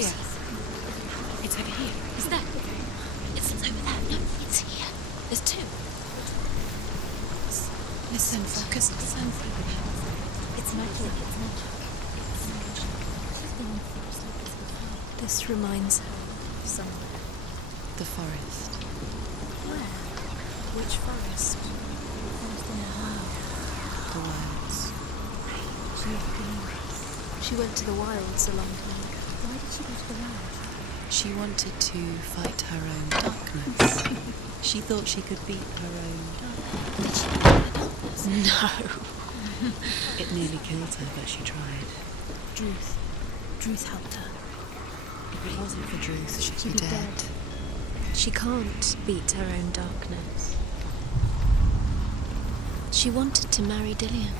here. It's over here. Is that? It's over there. No, it's here. There's two. Listen, focus. Listen. It's magic. It's magic. This reminds her of somewhere. The forest. Where? Which forest? The wilds. She went to the wilds a long time ago. Why did she go to the wilds? She wanted to fight her own darkness. She thought she could beat her own darkness. Did she beat the darkness? No. It nearly killed her, but she tried. Druth helped her. If it wasn't for Druth, she'd be dead. She can't beat her own darkness. She wanted to marry Dillian.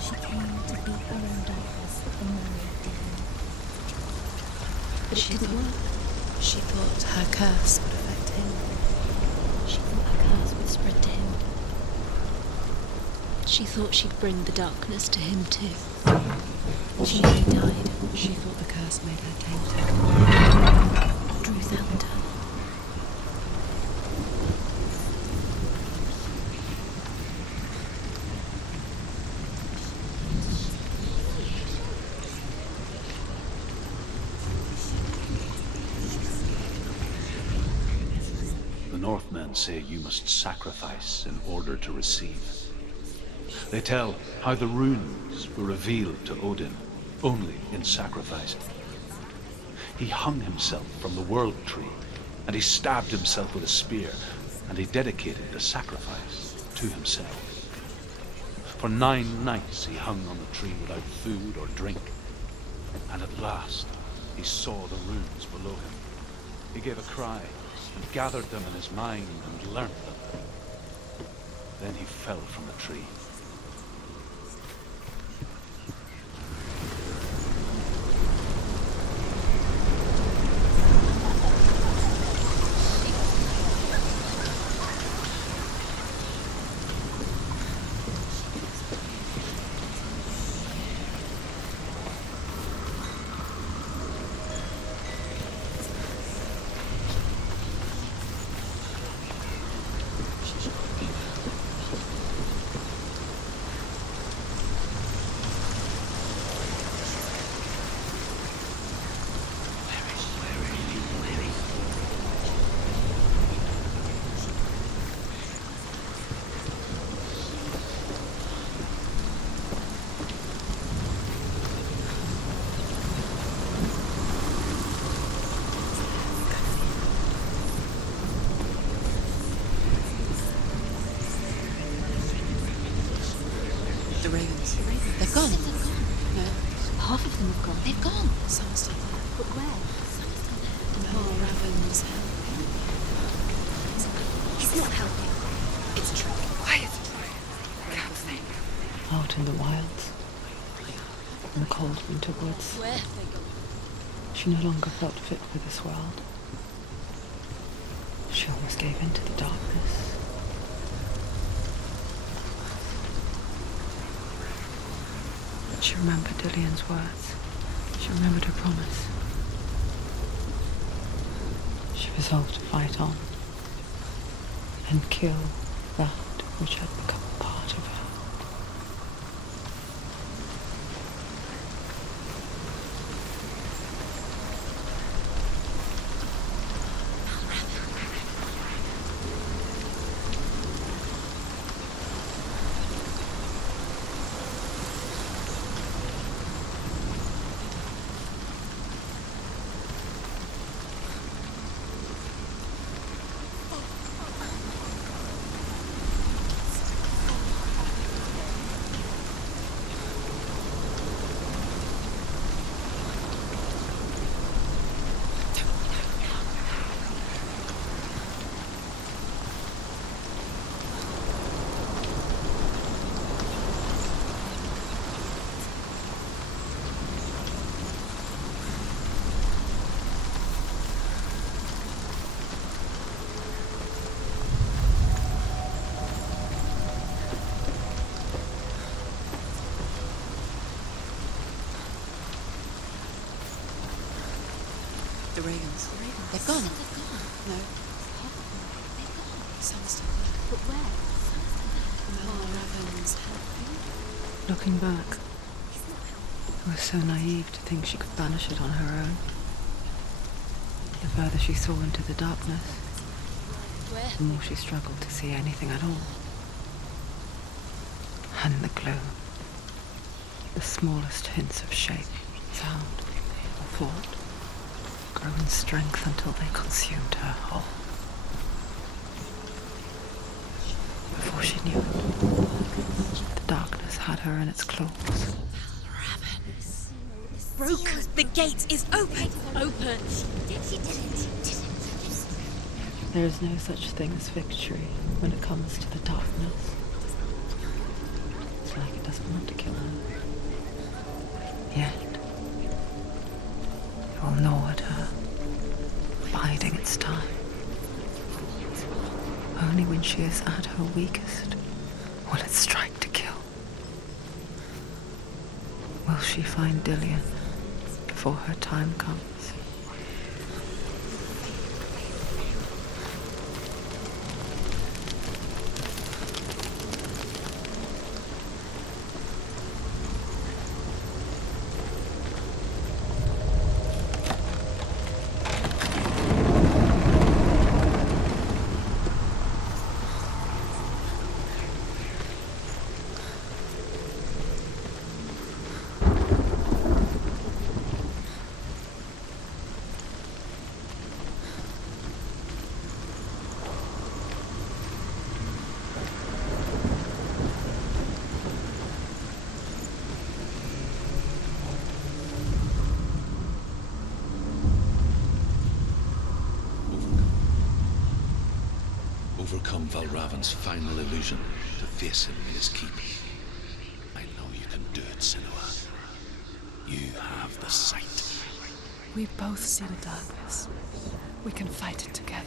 She came to beat her own darkness and marry Dillian. But it didn't work. She thought her curse would affect him. She thought her curse would spread to him. She thought she'd bring the darkness to him too. She nearly died. She thought the curse made her tainted. Druth helped her. Northmen say you must sacrifice in order to receive. They tell how the runes were revealed to Odin only in sacrifice. He hung himself from the world tree, and he stabbed himself with a spear, and he dedicated the sacrifice to himself. For 9 nights he hung on the tree without food or drink, and at last he saw the runes below him. He gave a cry, and gathered them in his mind and learnt them. Then he fell from the tree. They've gone. No. Half of them have gone. They've gone. Some are still there. But where? Some are still there. No, Raven's helping. He's not helping. It's true. Quiet. Out in the wilds, in the cold winter woods, Where have they gone? she no longer felt fit for this world. She almost gave in to the darkness. She remembered Dillian's words. She remembered her promise. She resolved to fight on and kill that which had become a part of her. The Ravens. They've gone. No. Some still there. But where? No, Ravens helping. Looking back, I was so naive to think she could banish it on her own. The further she saw into the darkness, Where? the more she struggled to see anything at all. And the gloom, the smallest hints of shape, sound, or thought, grew in strength until they consumed her whole. Before she knew it, the darkness had her in its claws. Broken. The gate is open. Open. She did it. There is no such thing as victory when it comes to the darkness. It's like it doesn't want to kill her. Yet, it will gnaw at her, biding its time. Only when she is at her weakest will it strike to kill. Will she find Dillian before her time comes? Overcome Valravan's final illusion to face him in his keep. I know you can do it, Senua. You have the sight. We both see the darkness. We can fight it together.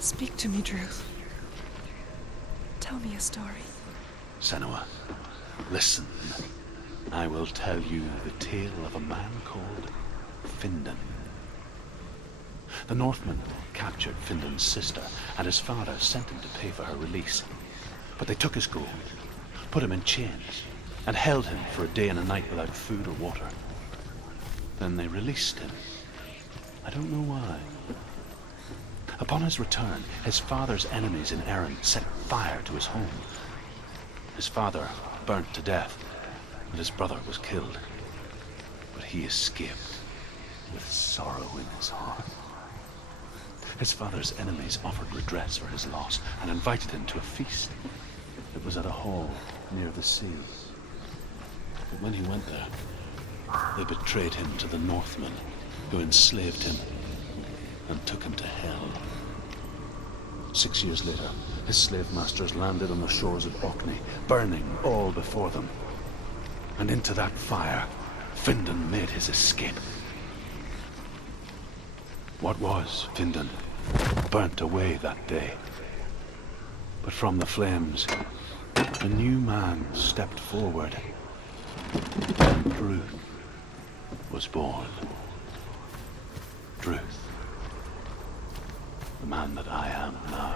Speak to me, Druth. Tell me a story. Senua, listen. I will tell you the tale of a man called Findan. The Northmen captured Findan's sister, and his father sent him to pay for her release. But they took his gold, put him in chains, and held him for a day and a night without food or water. Then they released him. I don't know why. Upon his return, his father's enemies in Erin set fire to his home. His father burnt to death, and his brother was killed. But he escaped with sorrow in his heart. His father's enemies offered redress for his loss and invited him to a feast. It was at a hall near the sea. But when he went there, they betrayed him to the Northmen, who enslaved him and took him to hell. 6 years later, his slave masters landed on the shores of Orkney, burning all before them. And into that fire, Findan made his escape. What was Findan burnt away that day. But from the flames, a new man stepped forward, and Druth was born. Druth. The man that I am now.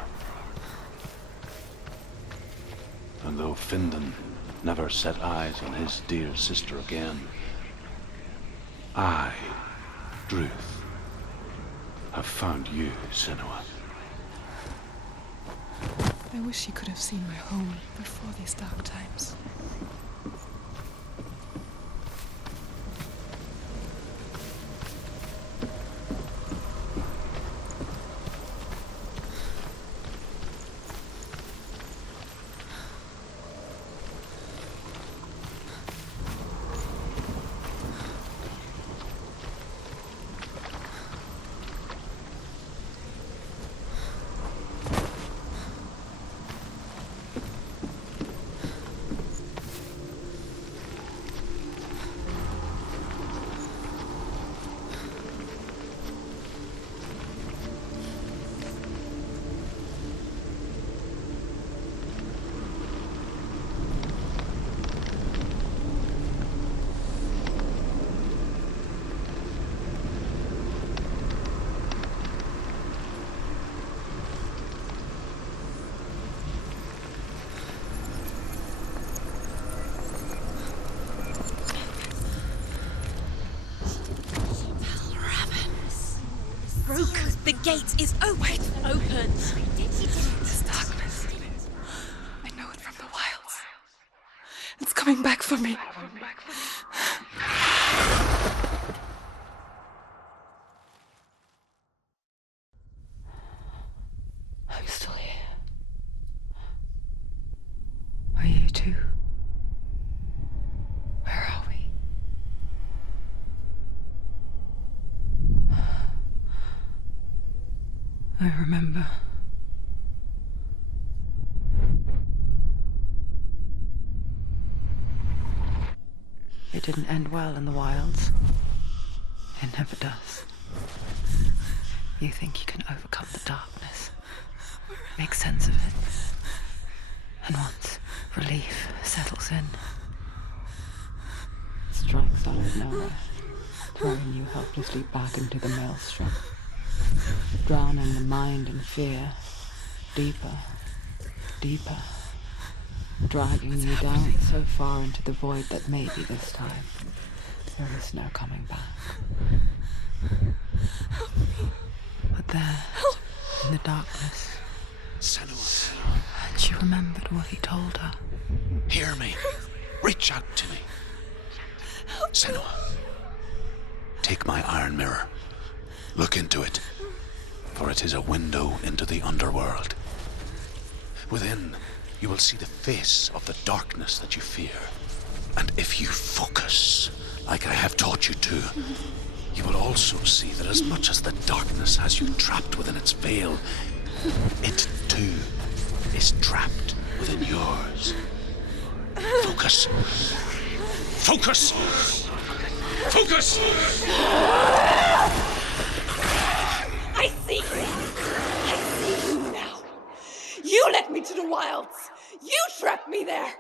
And though Findan never set eyes on his dear sister again, I, Druth, have found you, Senua. I wish you could have seen my home before these dark times. The gate is open. Open. This darkness. I know it from the wilds. It's coming back for me. I'm still here. Are you too? Where are we? I remember. It didn't end well in the wilds. It never does. You think you can overcome the darkness, make sense of it, and once relief settles in, it strikes out of nowhere, throwing you helplessly back into the maelstrom, drowning the mind in fear, deeper, deeper, dragging you down so far into the void that maybe this time there is no coming back. But there, in the darkness, Senua, she remembered what he told her. hear me. Reach out to me. Senua, take my iron mirror. Look into it, for it is a window into the underworld. Within, you will see the face of the darkness that you fear. And if you focus, like I have taught you to, you will also see that as much as the darkness has you trapped within its veil, it too is trapped within yours. Focus. Focus! Focus! I see you! I see you now! You led me to the wilds! You trapped me there!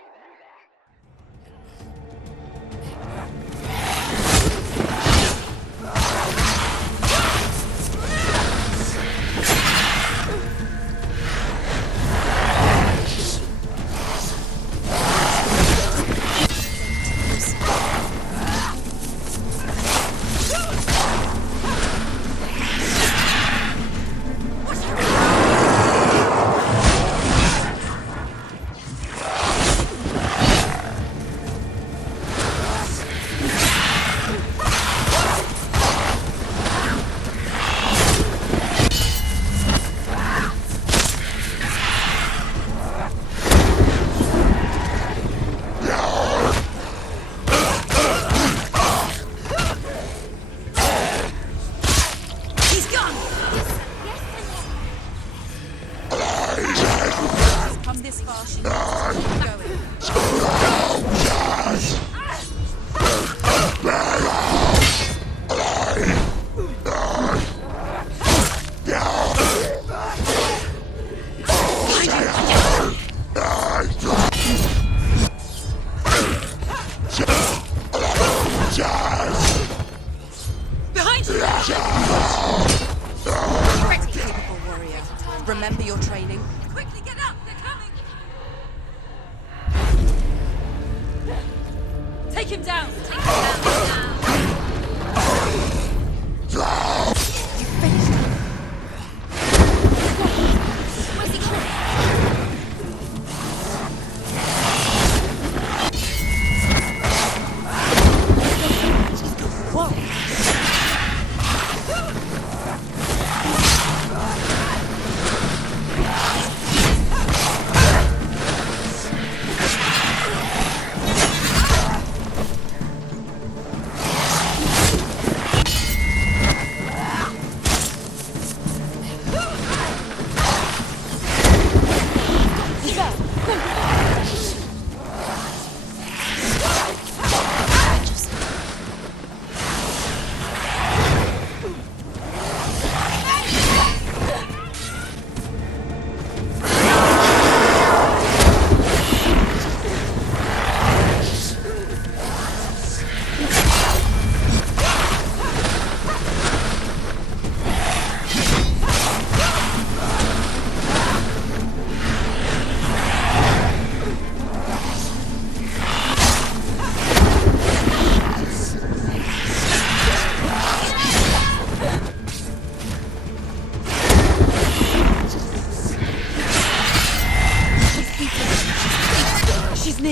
Remember your training. Quickly get up! They're coming! Take him down! Take him down! You finished him. Where's he going? Whoa!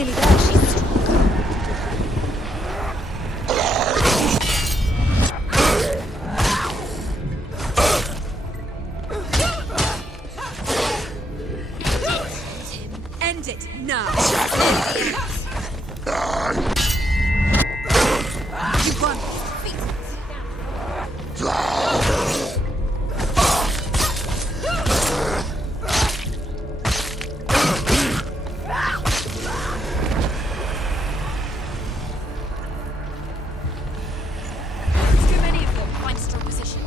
nearly there. She's end it now. You won. Too many of them. Find a strong position.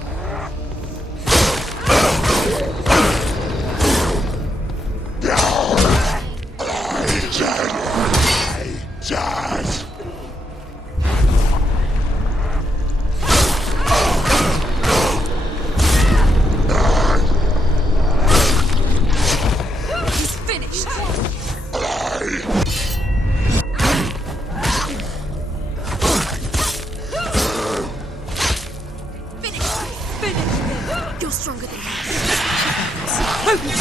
He's finished. Finish him. You're stronger than that. Focus.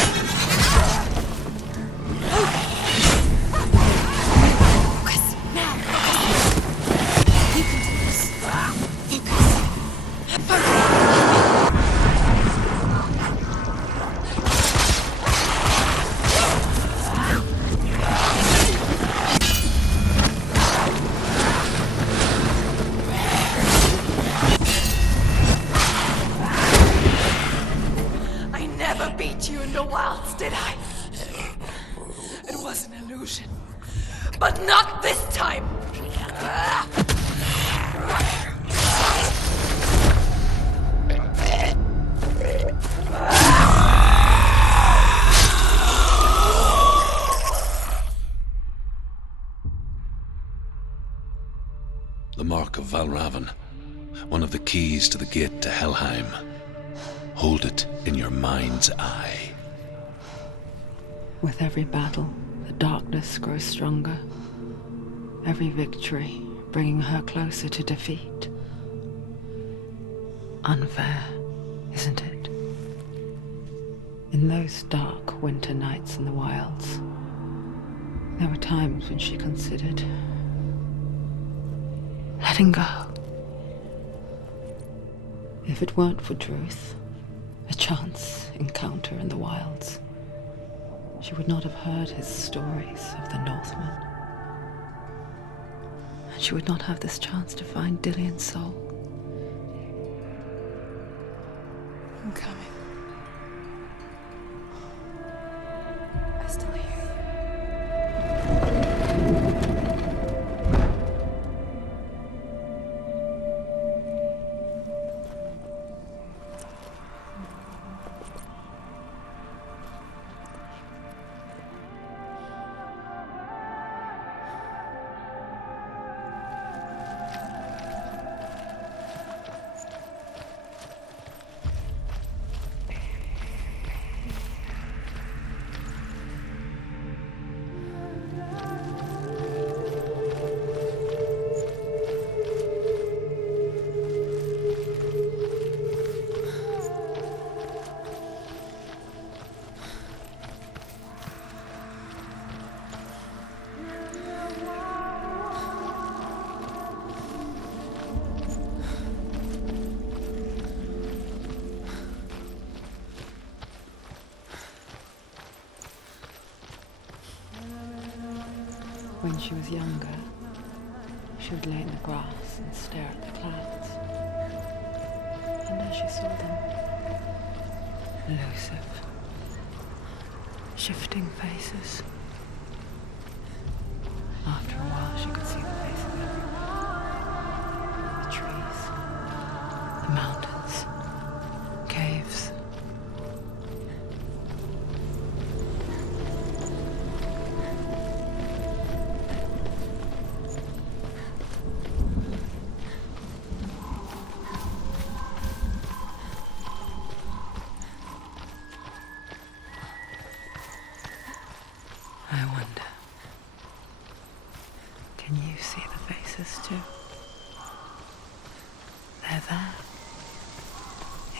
Now. You can do this. I never beat you in the wilds, did I? It was an illusion. But not this time! The mark of Valravan, one of the keys to the gate to Helheim. Hold it in your mind's eye. With every battle, the darkness grows stronger. Every victory bringing her closer to defeat. Unfair, isn't it? In those dark winter nights in the wilds, there were times when she considered letting go. If it weren't for Druth, a chance encounter in the wilds, she would not have heard his stories of the Northmen. And she would not have this chance to find Dillion's soul. I'm coming. I still hear you. When she was younger, she would lay in the grass and stare at the clouds. And as she saw them, elusive, shifting faces. After a while, she could see the faces everywhere. The trees, the mountains, caves. I wonder, can you see the faces too? They're there,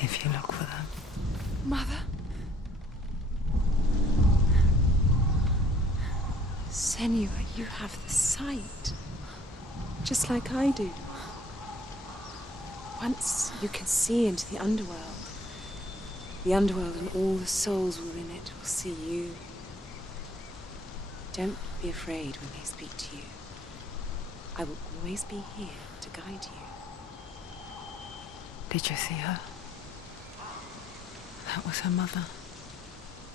if you look for them. Mother? Senua, you have the sight. Just like I do. Once you can see into the underworld and all the souls within it will see you. Don't be afraid when they speak to you. I will always be here to guide you. Did you see her? That was her mother,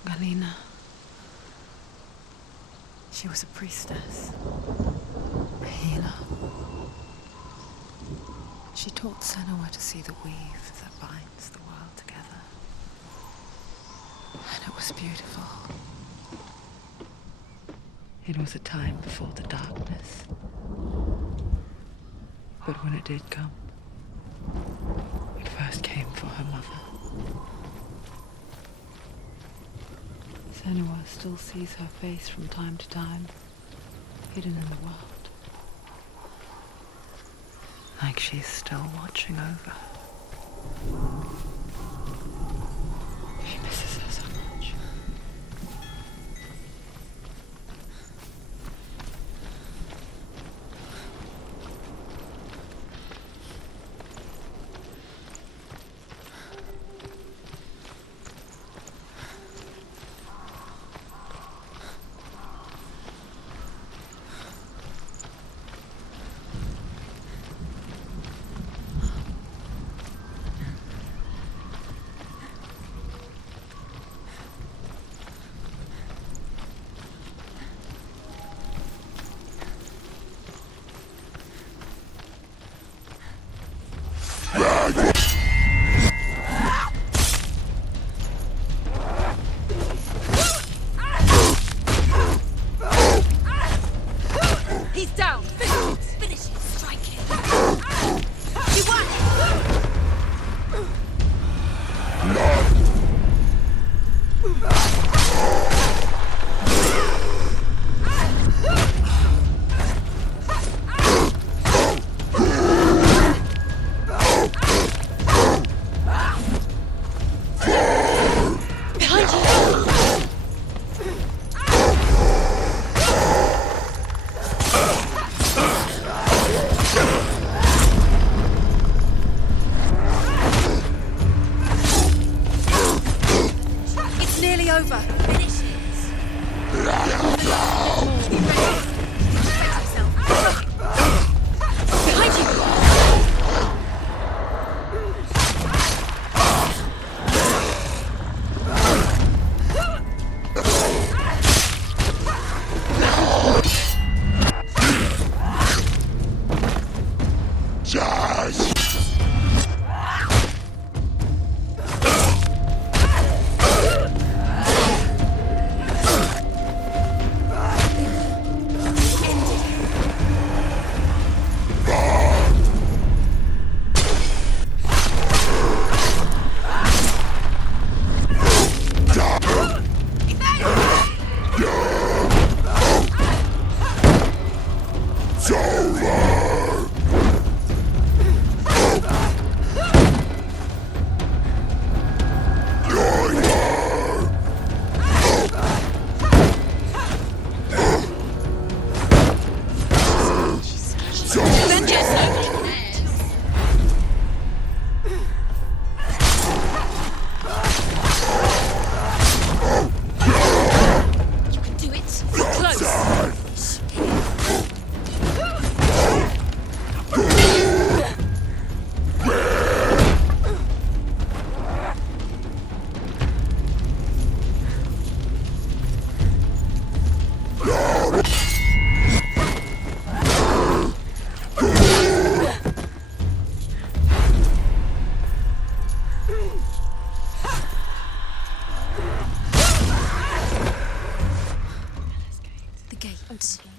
Galina. She was a priestess, a healer. She taught Senua to see the weave that binds the world together. And it was beautiful. It was a time before the darkness. But when it did come, it first came for her mother. Senua still sees her face from time to time, hidden in the world. Like she's still watching over her. She misses her so much. He's down! Finish it! Strike him! You won! It's nearly over. Finish it. Behind you!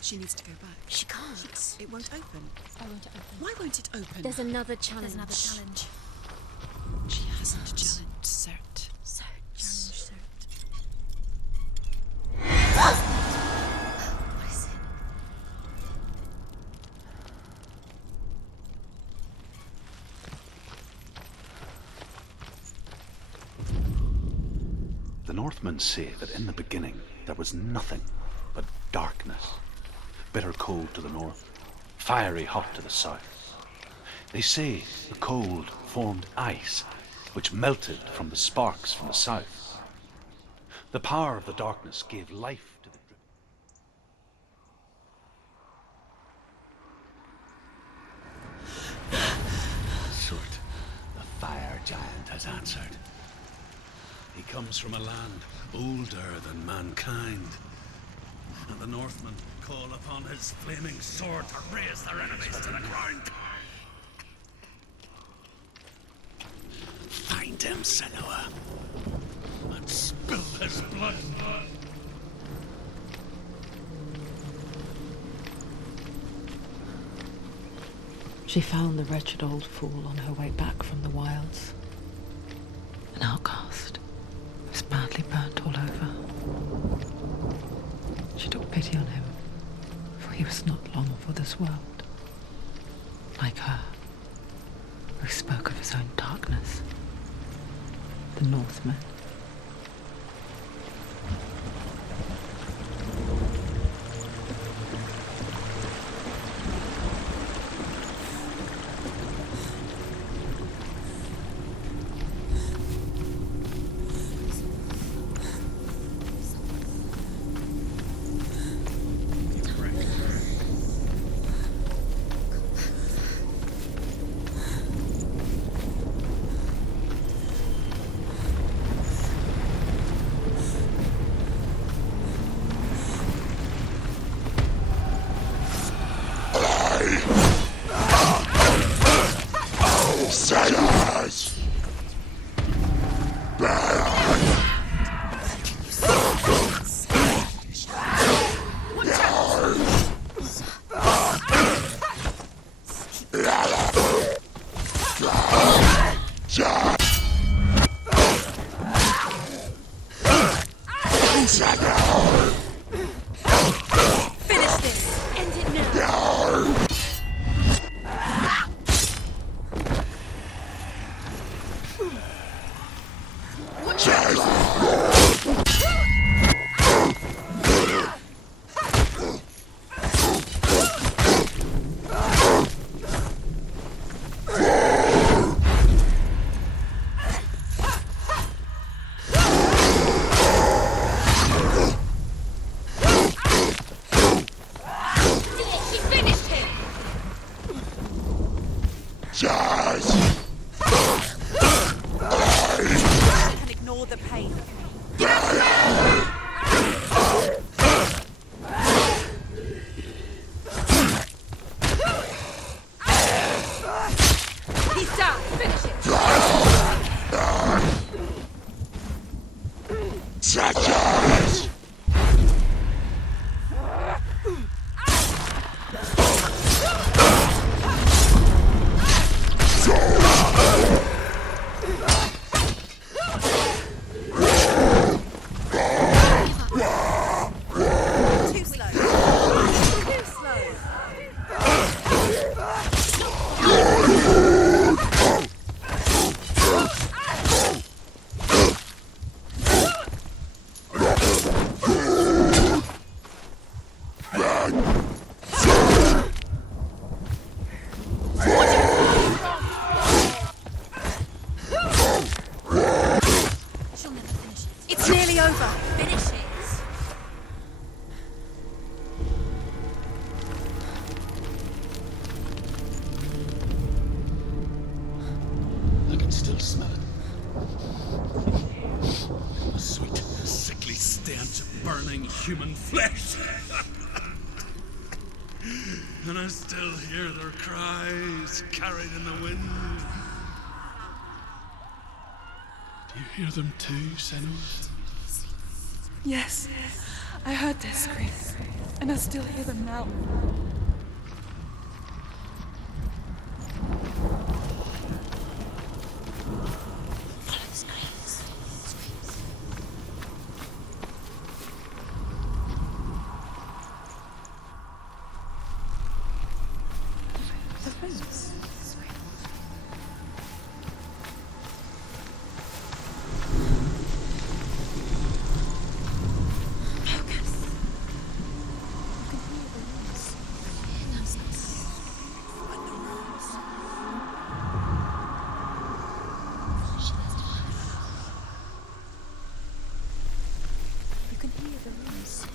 She needs to go back. She can't. It won't open. Why won't it open? Why won't it open? There's another challenge. She hasn't challenged Cert. Challenge Cert. What is it? The Northmen say that in the beginning there was nothing but darkness bitter cold to the north, fiery hot to the south. They say the cold formed ice, which melted from the sparks from the south. The power of the darkness gave life to the Sort, the fire giant has answered. He comes from a land older than mankind, and the Northmen call upon his flaming sword to raise their enemies to the ground. Find him, Senua, and spill his blood. She found the wretched old fool on her way back from the wilds. An outcast, who was badly burnt all over. She took pity on him, for he was not long for this world. Like her, who spoke of his own darkness. The Northmen. Human flesh. And I still hear their cries carried in the wind. Do you hear them too, Senua? Yes, I heard their screams, and I still hear them now. the rooms.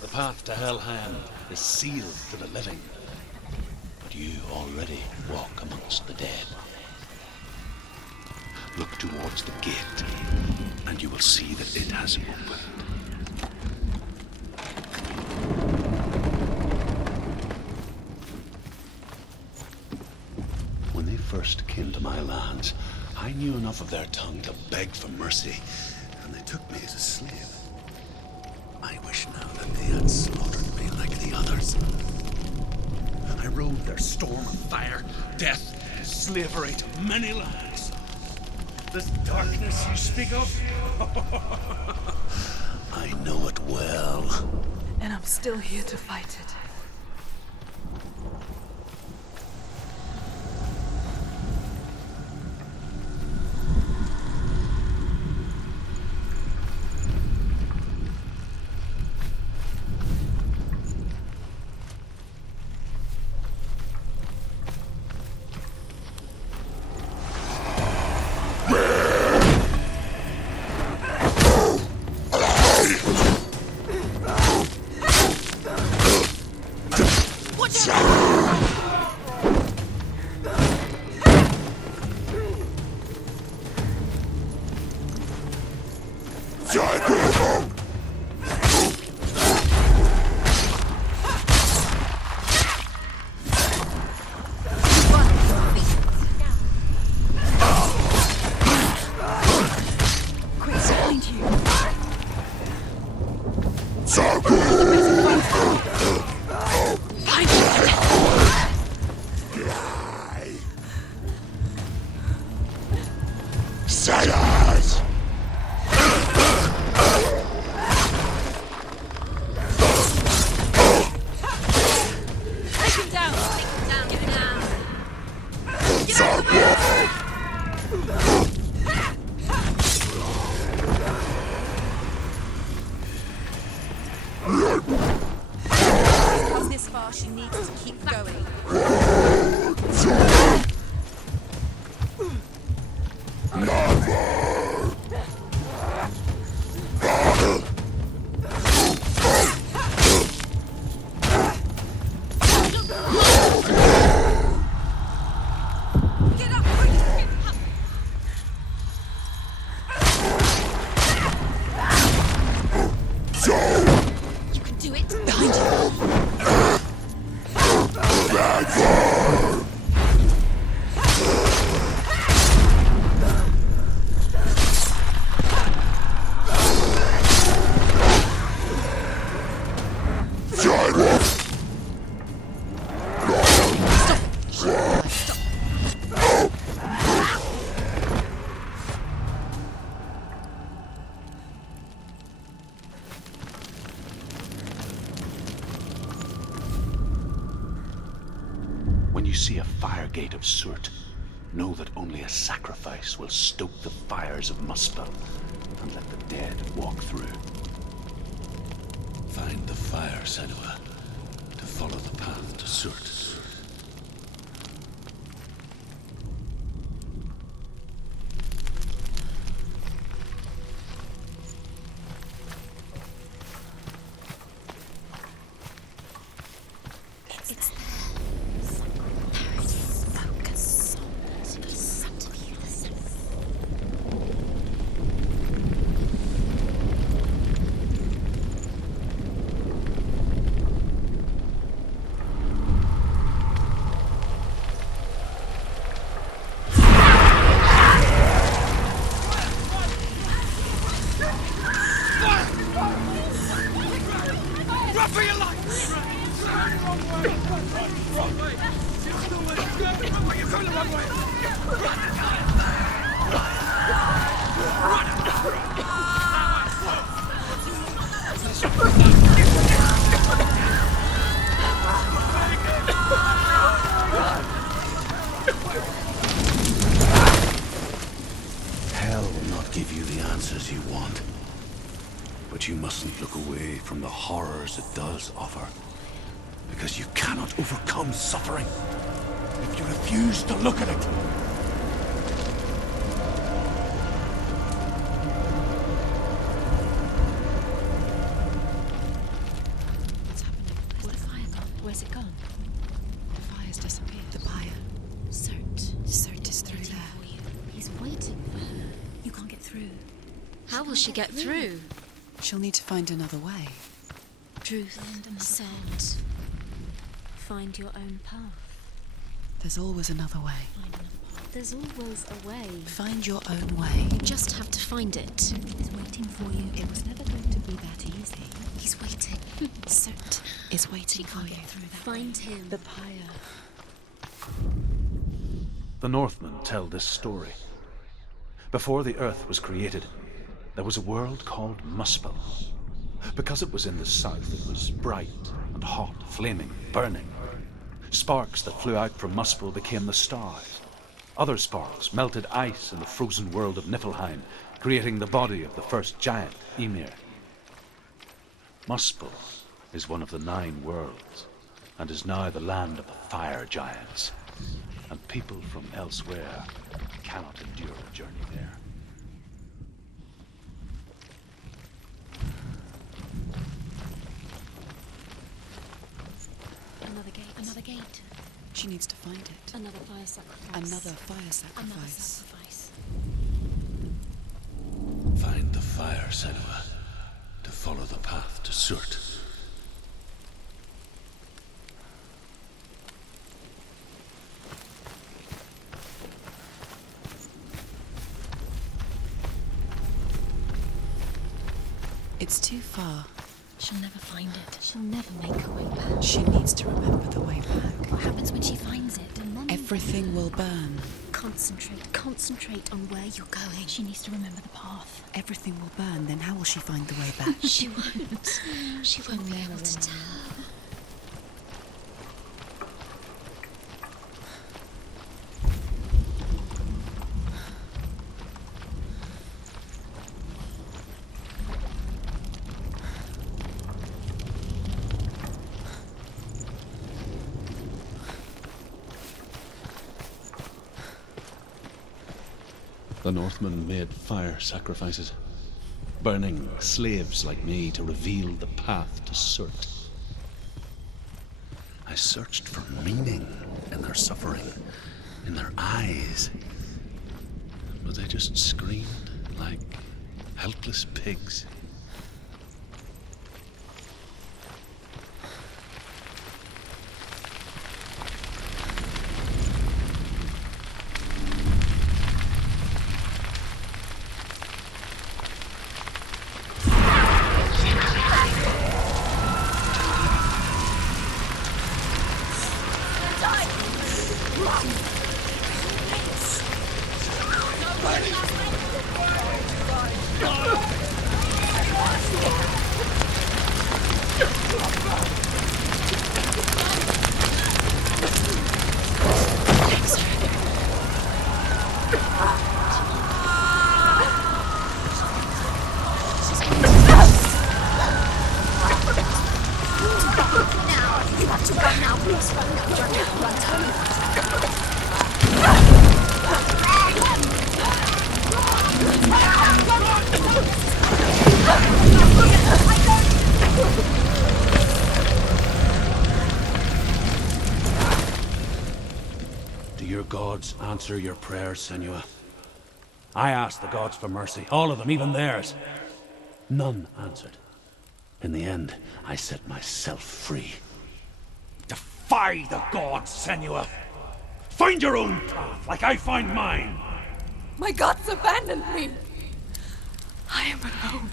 The path to Hellhand is sealed to the living, but you already walk amongst the dead. Look towards the gate, and you will see that it has opened. When they first came to my lands, I knew enough of their tongue to beg for mercy, and they took me as a slave. I wish now that they had slaughtered me like the others. I rode their storm of fire, death, and slavery to many lands. This darkness you speak of, I know it well. And I'm still here to fight it. This far, she needs to keep going. You can do it. Behind you. When you see a fire gate of soot, know that only a sacrifice will stoke the fires of Muspel and let the dead walk through. Find the fire, Senua, to follow the path to soot. Run for your life! Wrong way! Wrong way! Wrong way! You're going the wrong way! Hell will not give you the answers you want. But you mustn't look away from the horrors it does offer. Because you cannot overcome suffering if you refuse to look at it. What's happening? Where's the fire gone? Where's it gone? The fire's disappeared. The pyre. Cert is through there. He's waiting for her. You can't get through. How will she get through? She'll need to find another way. Truth said, find your own path. There's always another way. There's always a way. Find your own way. You just have to find it. He's waiting for you. It was never going to be that easy. He's waiting. Cert is waiting for you. Find him. The pyre. The Northmen tell this story. Before the Earth was created, there was a world called Muspel. Because it was in the south, it was bright and hot, flaming, burning. Sparks that flew out from Muspel became the stars. Other sparks melted ice in the frozen world of Niflheim, creating the body of the first giant, Ymir. Muspel is one of the 9 worlds, and is now the land of the fire giants. And people from elsewhere cannot endure a journey there. Another gate. She needs to find it. Another fire sacrifice. Another fire sacrifice. Another sacrifice. Find the fire, Senua, to follow the path to Surt. It's too far. She'll never find it. She'll never make her way back. She needs to remember the way back. What happens when she finds it? Everything will burn. Concentrate on where you're going. She needs to remember the path. Everything will burn, then how will she find the way back? She won't. She won't be able to tell. The Northmen made fire sacrifices, burning slaves like me to reveal the path to Surt. I searched for meaning in their suffering, in their eyes. But they just screamed like helpless pigs. Do your gods answer your prayers, Senua? I asked the gods for mercy, all of them, even theirs. None answered. In the end, I set myself free. Defy the gods, Senua! Find your own path, like I find mine! My gods abandoned me! I am alone.